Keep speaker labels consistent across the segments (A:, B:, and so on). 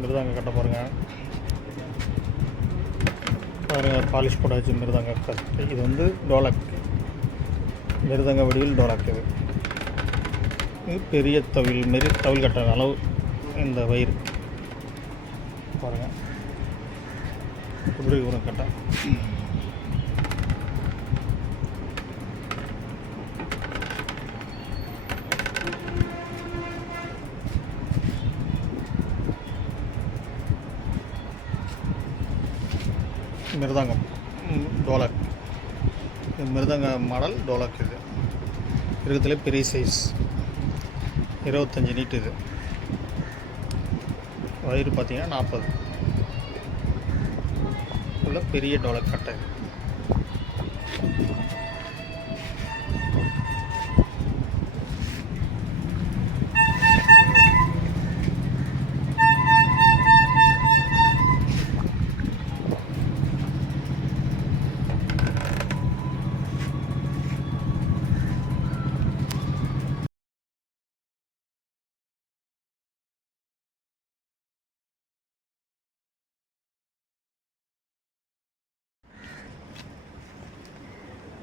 A: மிருதாங்க கட்ட பாருங்கள் பாருங்கள் பாலிஷ் போட்டாச்சு மிருதாங்க கட்டு. இது வந்து டோலக். மிருதங்க வடிவில் டோலக் இது. இது பெரிய தவில் மாரி தவில் கட்டுற அளவு இந்த வயிறு. பாருங்கள் எப்படி ஒரு கட்டை. மிருதங்கம். டோலக். இது மிருதங்க மாடல் டோலக் இது. இருக்கிறதுல பெரிய சைஸ் இருபத்தஞ்சி நீட் இது. வயிறு பார்த்தீங்கன்னா நாற்பது. உள்ள பெரிய டோலக் கட்டை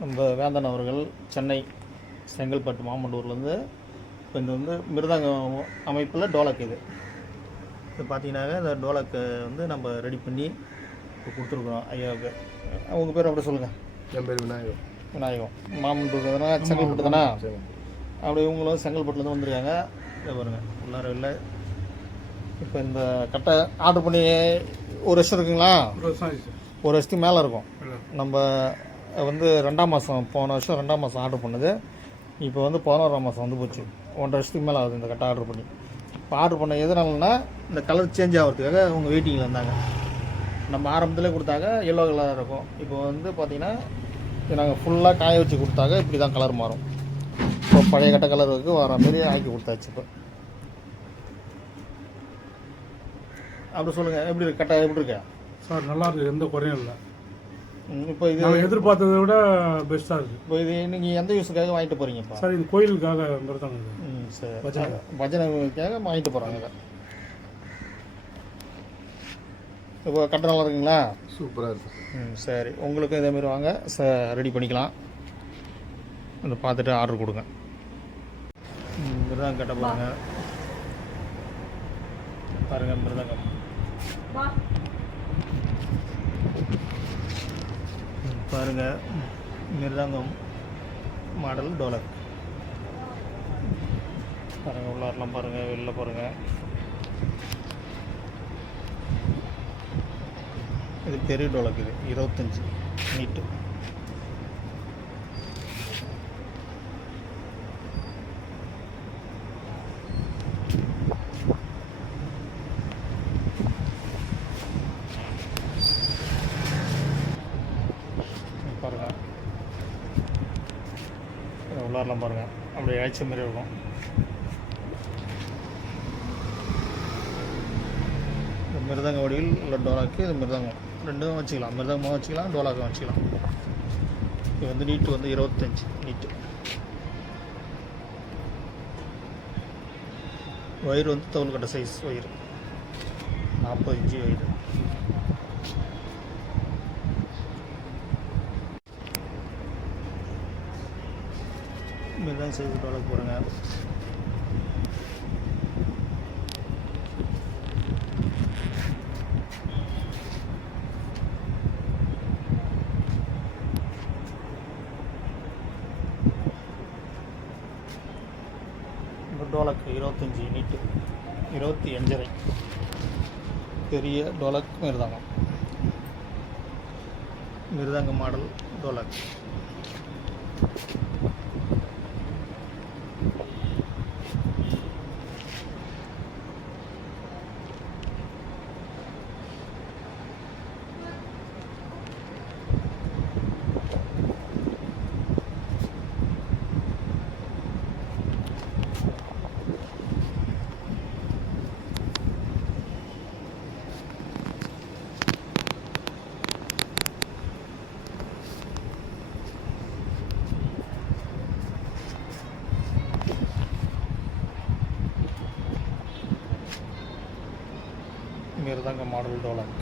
A: நம்ம வேந்தன் அவர்கள் சென்னை செங்கல்பட்டு மாமண்டூர்லேருந்து இப்போ இது வந்து மிருதங்க அமைப்பில் டோலக் இது. இது பார்த்தீங்கன்னாக்க இந்த டோலக்கை வந்து நம்ம ரெடி பண்ணி இப்போ கொடுத்துருக்குறோம் ஐயாவுக்கு. அவங்க பேர் அப்படி சொல்லுங்கள்
B: என் பேர் விநாயகம்.
A: விநாயகம். மாமண்டூர் தானே? செங்கல்பட்டு தானே? அப்படி இவங்களும் செங்கல்பட்டுலேருந்து வந்திருக்காங்க. இதை பாருங்க. உள்ளார இல்லை. இப்போ இந்த கட்டை ஆர்டர் பண்ணி ஒரு வருஷம் இருக்குங்களா?
B: ஒரு
A: வருஷத்துக்கு மேலே இருக்கும். நம்ம வந்து ரெண்டாம் மாதம் போன வருஷம் ரெண்டாம் மாதம் ஆர்டர் பண்ணது. இப்போ வந்து பதினோராம் மாதம் வந்து போச்சு. ஒன்றரை வருஷத்துக்கு மேலே ஆகுது இந்த கட்டை ஆர்டர் பண்ணி. இப்போ ஆர்டர் பண்ண எதனாலனா இந்த கலர் சேஞ்ச் ஆகிறதுக்காக அவங்க வெயிட்டிங்கில் இருந்தாங்க. நம்ம ஆரம்பத்தில் கொடுத்தாங்க எல்லோ கலராக இருக்கும். இப்போ வந்து பார்த்திங்கன்னா நாங்கள் ஃபுல்லாக காய வச்சு கொடுத்தாங்க இப்படி தான் கலர் மாறும். இப்போ பழைய கட்ட கலருக்கு வர மாரி ஆக்கி கொடுத்தாச்சு இப்போ. அப்படி சொல்லுங்கள் எப்படி இருக்கு? கட்டை எப்படி இருக்கா?
B: சார் நல்லா இருக்குது எந்த குறையும் இல்லை.
A: இப்போ இது
B: நாங்கள் எதிர்பார்த்ததை விட பெஸ்ட்டாக இருக்கு.
A: இப்போ இது நீங்கள் எந்த யூஸுக்காக வாங்கிட்டு போகிறீங்கப்பா
B: சார் இது கோயிலுக்காக மிருதம் இது
A: ம் சரி.
B: பஜனை.
A: பஜனைக்காக வாங்கிட்டு போகிறாங்க இதை. இப்போ கட்ட நல்லா இருக்குங்களா?
B: சூப்பராக இருக்கு.
A: ம் சரி. உங்களுக்கும் இதேமாரி வாங்க. ச ரெடி பண்ணிக்கலாம். அதை பார்த்துட்டு ஆர்டர் கொடுங்க. ம், மிருதங்கம் கட்ட பாருங்க பாருங்க மிருதங்கம். பாருங்கள் மிருதங்கம் மாடல் டோலக். பாருங்கள் உள்ளாரெலாம் பாருங்கள் வெளில பாருங்கள் இது பெரிய டோலக் இது இருபத்தஞ்சி நீட்டு இது பாருங்கள் பாருங்க. அப்படியே இழைச்ச மாதிரி இருக்கும். இந்த மிருதங்க வடிவில் உள்ள டோலாக்கு இது மிருதங்கம். ரெண்டும் வச்சுக்கலாம். மிருதங்கமாக வச்சுக்கலாம் டோலாக்கும் வச்சுக்கலாம். இது வந்து நீட்டு வந்து இருபத்தஞ்சி நீட்டு. வயிறு வந்து தவுள் கட்ட சைஸ் வயிறு. நாற்பது இன்ச்சு வயிறு. மிருதங்க தான் டோலாக் போடுங்க போகிறேங்க டோலக் இருபத்தஞ்சி யூனிட்டு இருபத்தி அஞ்சரை. பெரிய டோலக் மிருதங்கம். மிருதங்க மாடல் டோலக் மிருதங்க மாடல் டோலக்